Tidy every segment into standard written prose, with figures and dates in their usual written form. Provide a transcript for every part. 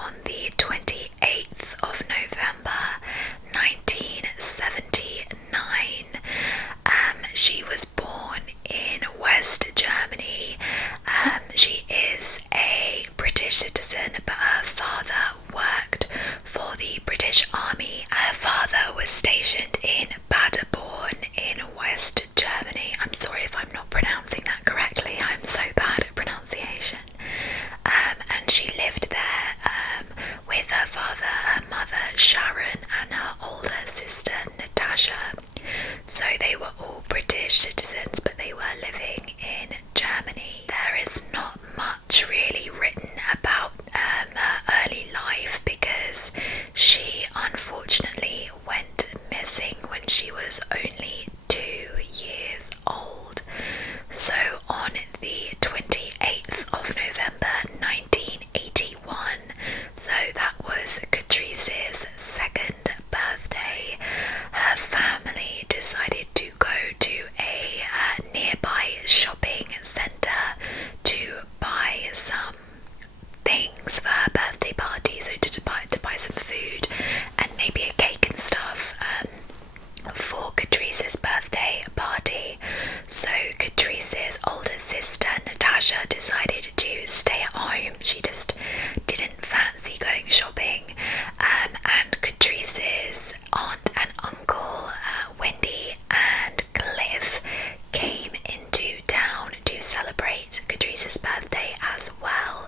on the 28th of November 1979. She was born in West Germany. She is a British citizen, but her father worked for the British Army. Her father was stationed in Paderborn in West Germany. I'm sorry if I'm not pronouncing that correctly. I'm so bad at pronunciation. And she lived there with her father, her mother Sharon, and her older sister Natasha. So they were all British citizens, but they were living in Germany. There is not much really written about her early life because she unfortunately went missing when she was only 2 years old. So on the 28th of November 1981, so that was Katrice's second birthday, her family decided to go to a nearby shopping centre to buy some things for her birthday party, so to buy some food and maybe a cake and stuff for Katrice's birthday party. So Katrice's older sister Natasha decided to stay at home. She just didn't fancy going shopping, and Katrice's aunt and uncle Wendy and Cliff came into town to celebrate Katrice's birthday as well.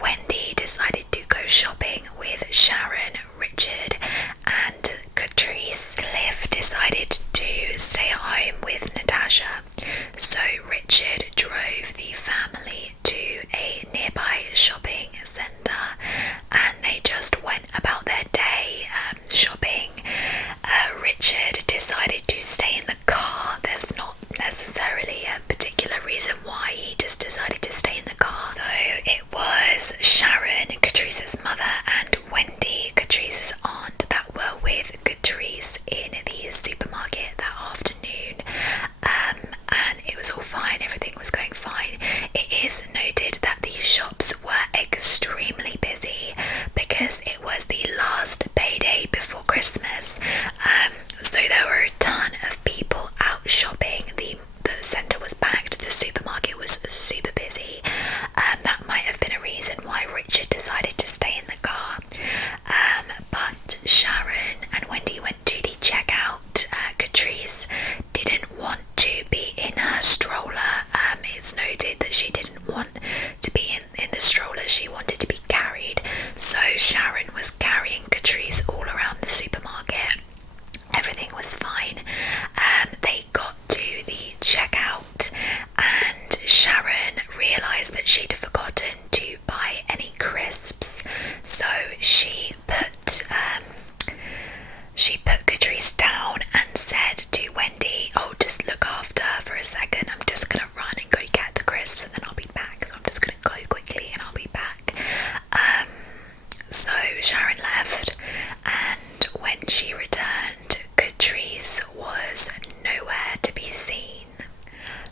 Wendy decided to go shopping with Sharon, Richard and Katrice. Cliff decided to stay at home with Natasha, so Richard drove the family to a nearby shopping centre and they just went about their day shopping. Richard decided to stay in the car. There's not necessarily a particular reason why, he just decided to stay in the car. So it was Sharon, Katrice's mother, and Wendy, Katrice's aunt, that were with Katrice in the supermarket that afternoon, and it was all fine, everything was going fine. It is noted that the shops were extremely busy because it was the last payday before Christmas, so there were a ton of people out shopping. The centre was packed, the supermarket was super busy. That might have been a reason why Richard decided to stay in the car, but Sharon and Wendy went to the checkout. Katrice didn't want to be in her stroller. It's noted that she didn't want to be in the stroller, she wanted to be carried, so Sharon was carrying Katrice all around the supermarket. Everything was fine. They got to the checkout and Sharon realised that she'd forgotten to buy any crisps, so she put Katrice down and said to Wendy, "Oh, just look after her for a second. I'm just gonna run and go get the crisps and then I'll be back. So I'm just gonna go quickly and I'll be back." So Sharon left, and when she returned, Katrice was nowhere to be seen.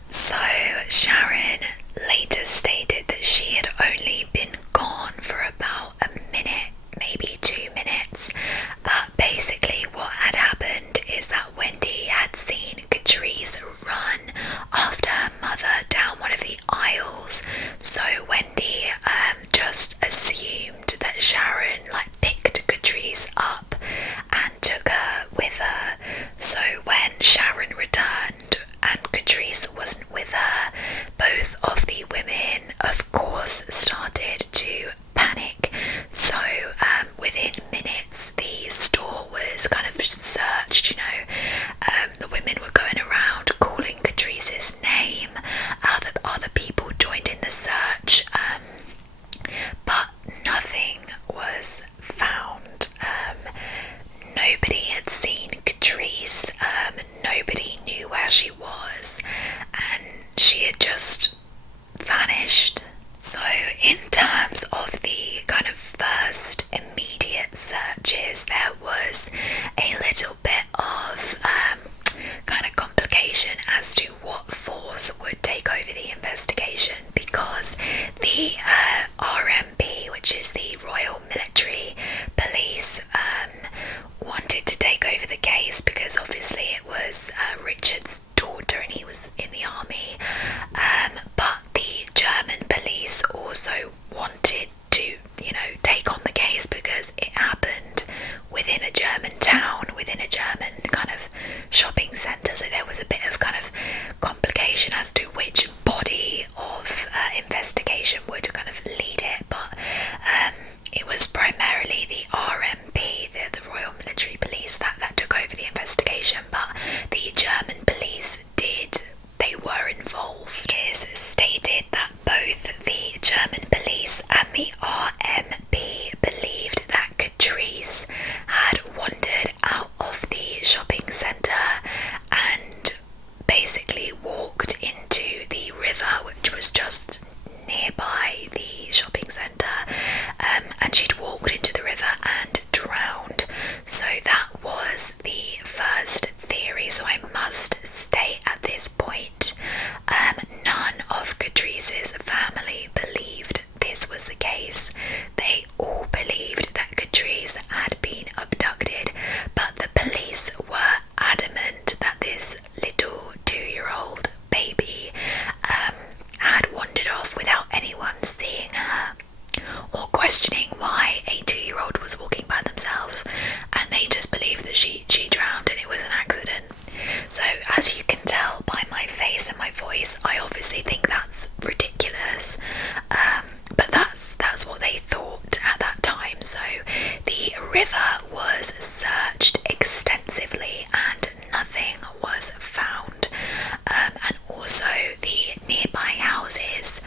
So Sharon later stated that she had only been gone for about a minute, maybe 2 minutes, but basically what had happened is that Wendy had seen Katrice run after her mother down one of the aisles, so Wendy just assumed that Sharon picked Katrice up and took her with her. So when Sharon returned and Katrice wasn't with her, both of the women shopping centre, so there was a bit of kind of complication as to which body of investigation would kind of lead it, but it was primarily the RMP, the Royal Military Police, that took over the investigation, but the German police they were involved. It is stated that both the German police and the RMP believed that Katrice had wandered out of the shopping centre and basically walked into the river, which was just nearby the shopping centre, and she'd walked into the river and drowned. So that was the first theory, so I must state at this point, none of Katrice's family believed this was the case. They all believed that Katrice had been abducted, but the police were adamant that this little 2-year-old baby had wandered off without anyone seeing her or questioning why a 2-year-old was walking by themselves, and they just believed that she drowned and it was an accident. So as you can tell by my face and my voice, I obviously think that's ridiculous, but that's what they thought at that time. So the river was searched extensively and nothing was found, and also the nearby houses,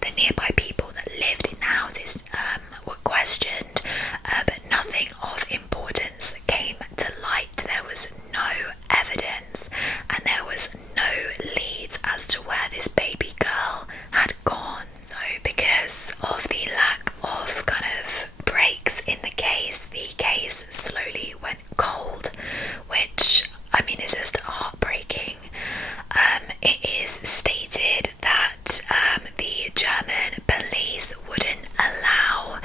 the nearby people that lived in the houses were questioned, but nothing of importance came to light. There was no evidence and there was no leads as to where this baby girl had gone. So because of the lack of kind of breaks in the case slowly went cold, which I mean is just heartbreaking. It is stated that the German police wouldn't allow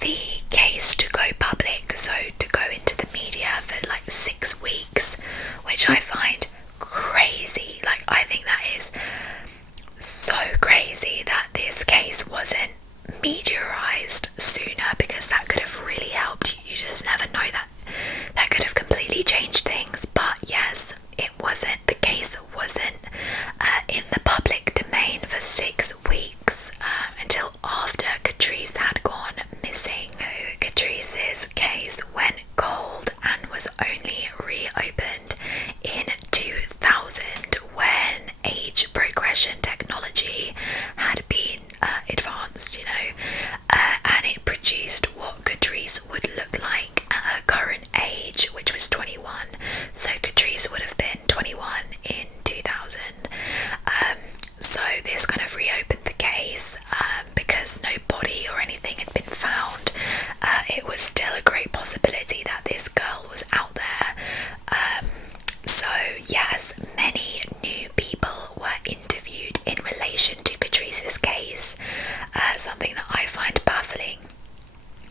the case to go public, so to go into the media for like 6 weeks, which I find crazy. Like, I think that is so crazy that this case wasn't mediarized sooner, because that could have really helped. You just never know, that could have completely changed things. But yes, it wasn't, the case wasn't in the public domain for 6 weeks, until after Katrice had gone missing. Katrice's case went cold and was only reopened in 2000 when age progression technology had been advanced, and it produced what Katrice would look like at her current age, which was 21. So Katrice would have been 21 in 2000. So this kind of reopened the case, because no body or anything had been found. It was still a great possibility that this girl was out there. So yes, many new people were interviewed in relation to Katrice's case. Something that I find baffling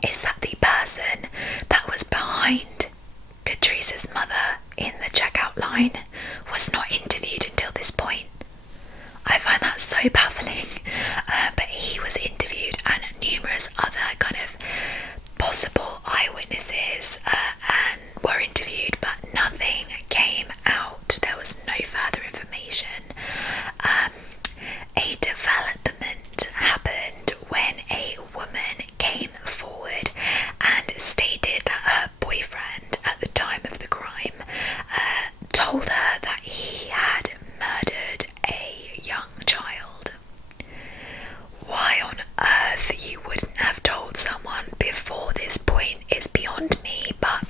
is that the person that was behind Katrice's mother in the checkout line was not interviewed until this point. I find that so baffling, but he was interviewed, and numerous other kind of possible eyewitnesses and were interviewed, but nothing came out. There was no further information. A development happened when a woman came forward and stated that her boyfriend at the time of the crime told her that he had murdered a young child. Why on earth you wouldn't have told someone before this point is beyond me, but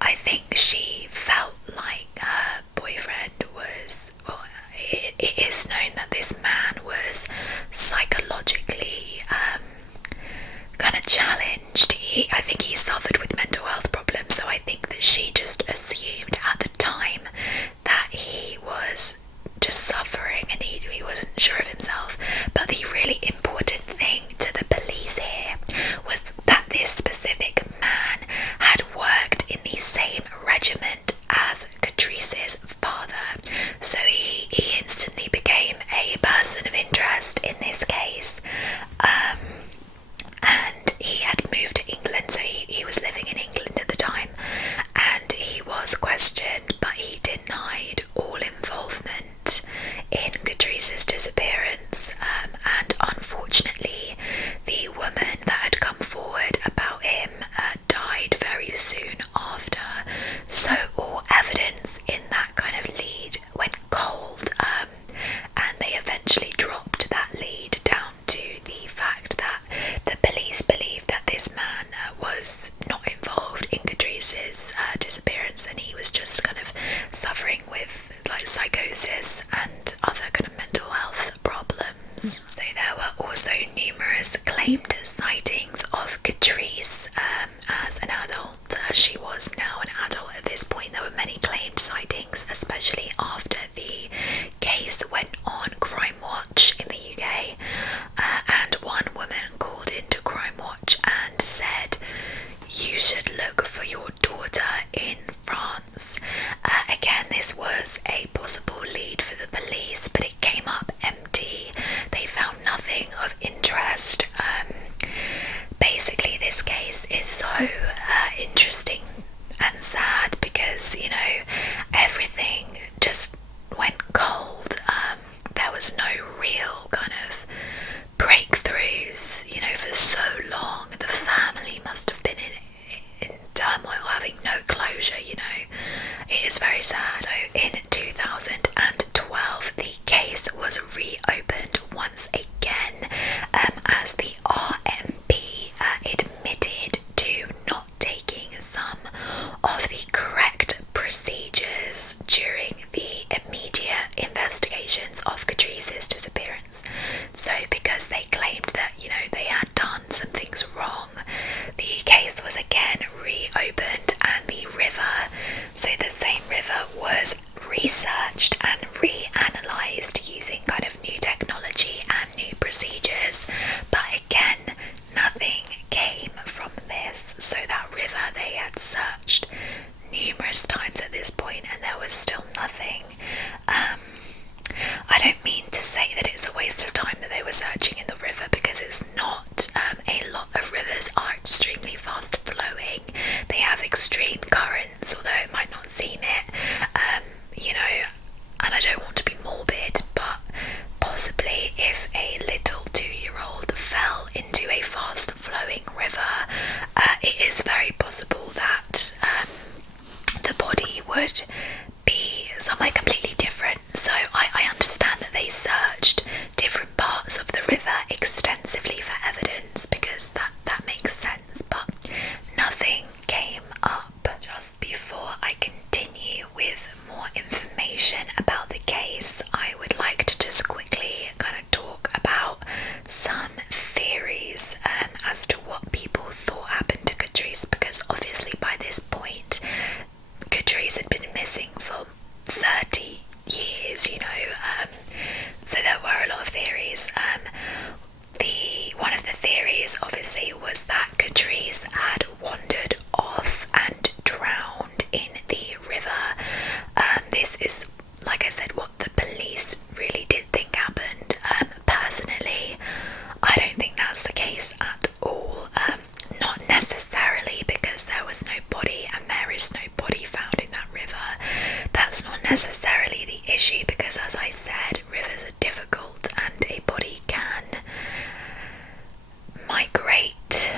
I think she felt like her boyfriend was, well, it is known that this man was psychologically kind of challenged. I think he suffered with mental health problems, so I think that she just assumed at the time that he was just suffering and he wasn't sure of himself. But the really important thing to the police here was that this specific man had worked in the same regiment as Katrice's father, so he instantly became a person of interest in this case. And he had moved to England, so he was living in England at the time, and he was questioned, but he denied all involvement in Katrice's disappearance, and unfortunately the woman that had come forward about him died very soon after, so all evidence in that kind of lead went cold, and they eventually dropped that lead down to the fact that the police believed that this man was not involved in Katrice's disappearance, and he was just kind of suffering with like psychosis and other kind of mental health problems. So there were also numerous claimed sightings of Katrice as an adult. She was now an adult at this point. There were many claimed sightings, especially after the case went on Crime Watch in the UK, and one woman called into Crime Watch and said, "You should look for your daughter in France." Again, this was a possible lead for the police, but it came up empty. They found nothing of interest. Basically, this case is so interesting and sad because, you know, everything just went cold. There was no real kind of breakthroughs, you know, for so long. The family must have been in turmoil, having no closure, you know. It is very sad. So in 2012, the case was reopened once again, as the RMP admitted to not taking some of the correct procedures during the immediate investigations of Katrice's disappearance. So because they claimed that, you know, they had done some things wrong, the case was again reopened, and the river, so the same river, was researched and reanalyzed using kind of new technology and new procedures, but again nothing came from this. So that river they had searched numerous times at this point, and there was still nothing. I don't mean to say that it's a waste of time that they were searching in the river, because it's not. A lot of rivers are extremely fast flowing. They have extreme currents, although it might not seem it. You know, and I don't want to be morbid, but possibly if a little 2-year-old fell into a fast flowing river, it is very possible that the body would be somewhere completely different. So I understand that they searched different parts of the river extensively for evidence, because that makes sense, but nothing came up. Just before I continue with more information about the case, I would like to just quickly kind of talk about some theories as to what people thought happened to Katrice, because obviously by this point Katrice had been missing for 30 years, you know, so there were a lot of theories. One of the theories obviously was that Katrice had wandered off and drowned in the river. This is, like I said, what the police really did think happened. Personally, I don't think that's the case at all. Not necessarily, because there was no body, and there is no body found in that river. That's not necessarily the issue, because as I said, rivers are difficult and a body can migrate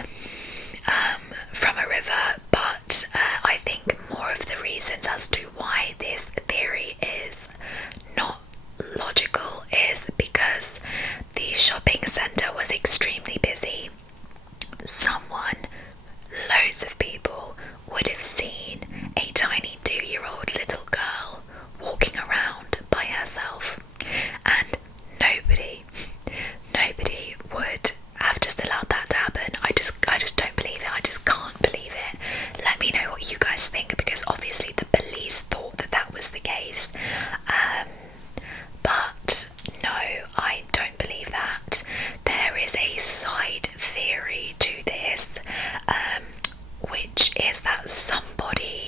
from a river, but I think more of the reasons as to why this theory is not logical is because the shopping centre was extremely busy. Loads of people would have seen a tiny 2-year-old little girl walking around by herself, and nobody would have just allowed that to happen. I just don't believe it. I just can't believe it. Let me know what you guys think, because obviously the police thought that that was the case, but no, I don't believe that. There is a side theory to this, which is that somebody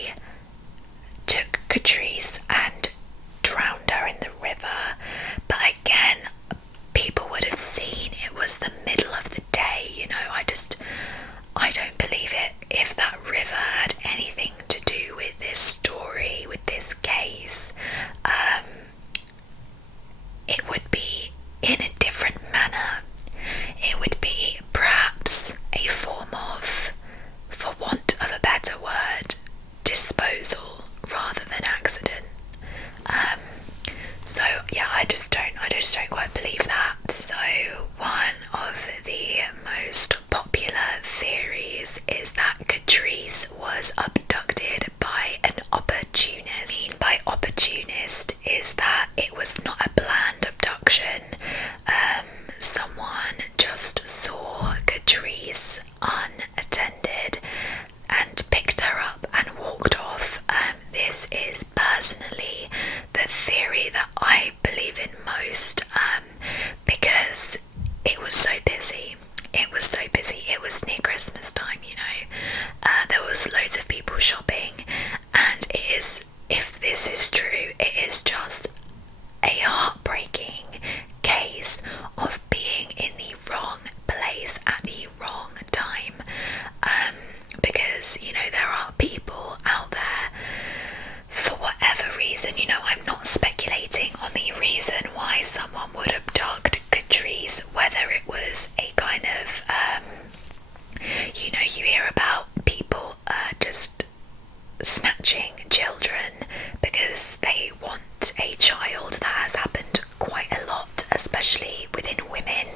child. That has happened quite a lot, especially within women.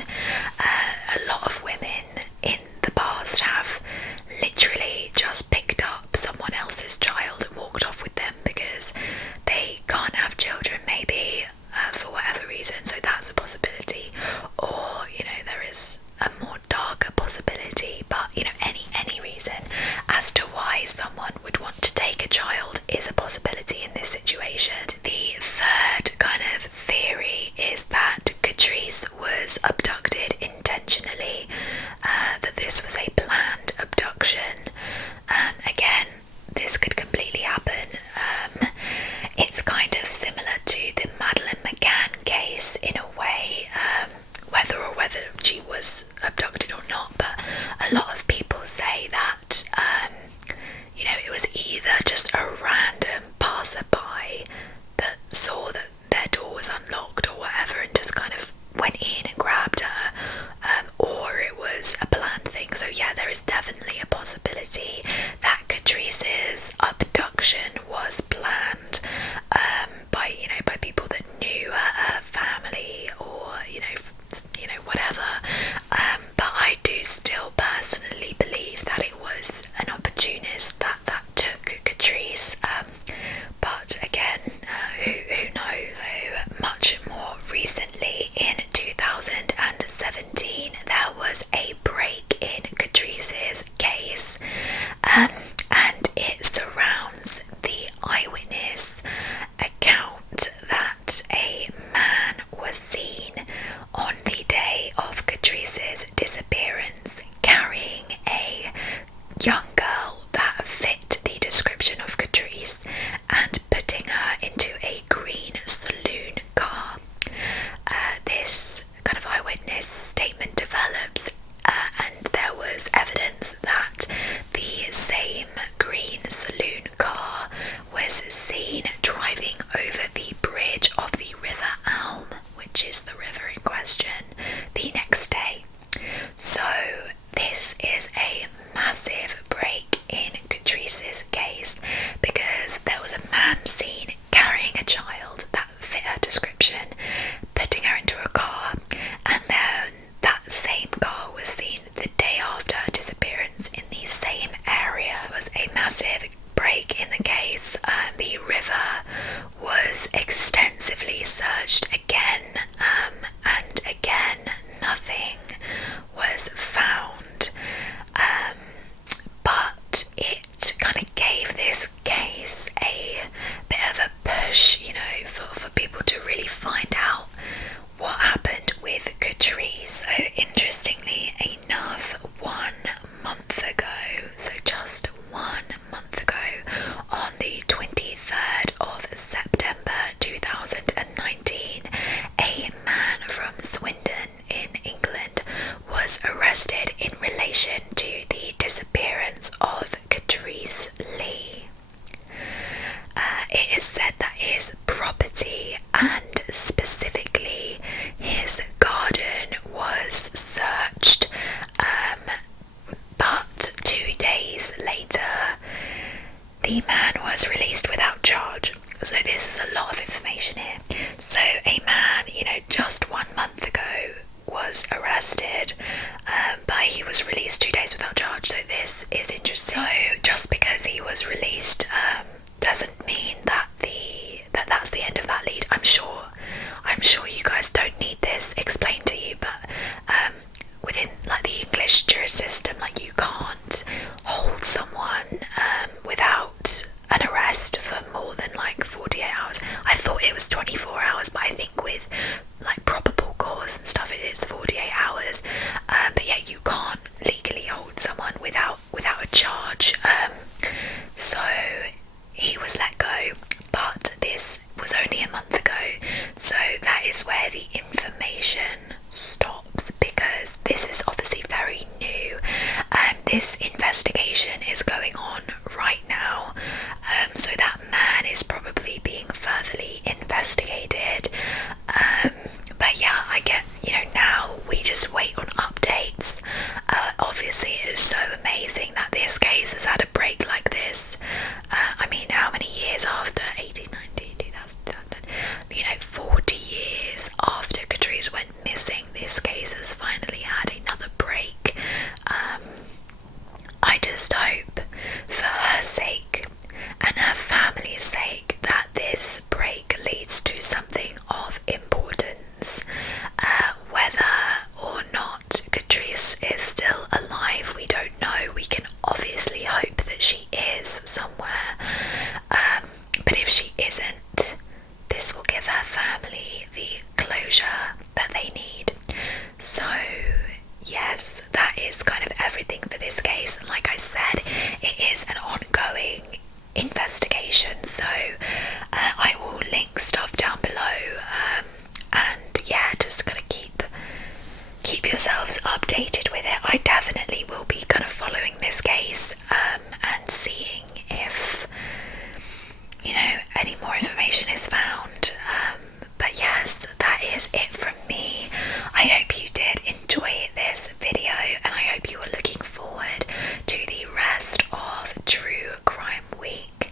A lot of women in the past have literally just picked up someone else's child and walked off with them because they can't have children, maybe for whatever reason. So that's a possibility. Or, you know, there is a more darker possibility, but you know, any reason as to why someone would want to take a child is a possibility in this situation. The third kind of theory is that Katrice was abducted intentionally, that this was a planned abduction. Again, this could completely happen. It's kind of similar to the Madeleine McCann case in a way, whether she was abducted or not, but a lot of people say that you know, it was either just a random passerby that saw that their door was unlocked or whatever and just kind of went in and grabbed her, or it was a planned thing. So yeah, there is definitely a possibility that Katrice's abduction was planned by people that knew her family, or you know whatever. But I do still personally believe that it was an opportunist that took Katrice. But again, who knows? So much more recently, in 2017, there was a break in Katrice's case, and it surrounds the eyewitness account that a man was seen on the day of Katrice's disappearance carrying a young girl that fit the description of Katrice and putting her into a green saloon car. This kind of eyewitness statement develops, and there was evidence that the same green saloon car was seen driving over the bridge of the River Alm, which is the river in question, the next day. So this is a massive break in Katrice's case, because there was a man seen carrying a child that fit her description, putting her into a car, and then that same car was seen the day after her disappearance in the same area. This was a massive break in the case. The river was extensively searched again, and again nothing was found. But it kind of gave this case a bit of a push, you know, for people to really find out what happened with Katrice. So interestingly enough, 1 month ago, so just 1 month ago, on the 23rd of September 2019, a man from Swindon in England was arrested in relation to the disappearance of Katrice Lee. It is said that his property, and specifically his garden, was searched, but 2 days later the man was released without charge. So this is a lot of information here. So a man, you know, just 1 month ago was arrested, but he was released 2 days without charge. So this is interesting. So just because he was released doesn't mean that that's the end of that lead. I'm sure you guys don't need this explained to you, but within like the English jury system, like you can't hold someone without an arrest for more than like 48 hours. I thought it was 24 hours, but I think with like probable cause and stuff it is 48 hours. But yeah, you can't legally hold someone without a charge. So he was let go, but this was only a month ago, so that is where the information stops, because this is obviously very new. This investigation is going on right now, so that man is probably being furtherly investigated. But yeah, I get, you know, now we just wait on updates. Obviously it is so amazing that this case has had a break like this. I mean, how many years after? 18, 19, 2000, you know, just hope, for her sake and her family's sake, that this break leads to something of importance. Whether or not Katrice is still alive, we don't know. We can obviously hope that she is somewhere, but if she isn't, this will give her family the closure that they need. So yes, that is kind of everything for this case. Like I said, it is an ongoing investigation, so I will link stuff down below, and yeah, just gonna keep yourselves updated with it. I definitely will be kind of following this case, and seeing if, you know, any more information is found. But yes, that is it from me. I hope you did enjoy this video, and I hope you are looking forward to the rest of True Crime Week.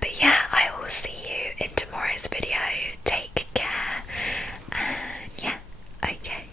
But yeah, I will see you in tomorrow's video. Take care, and yeah, okay.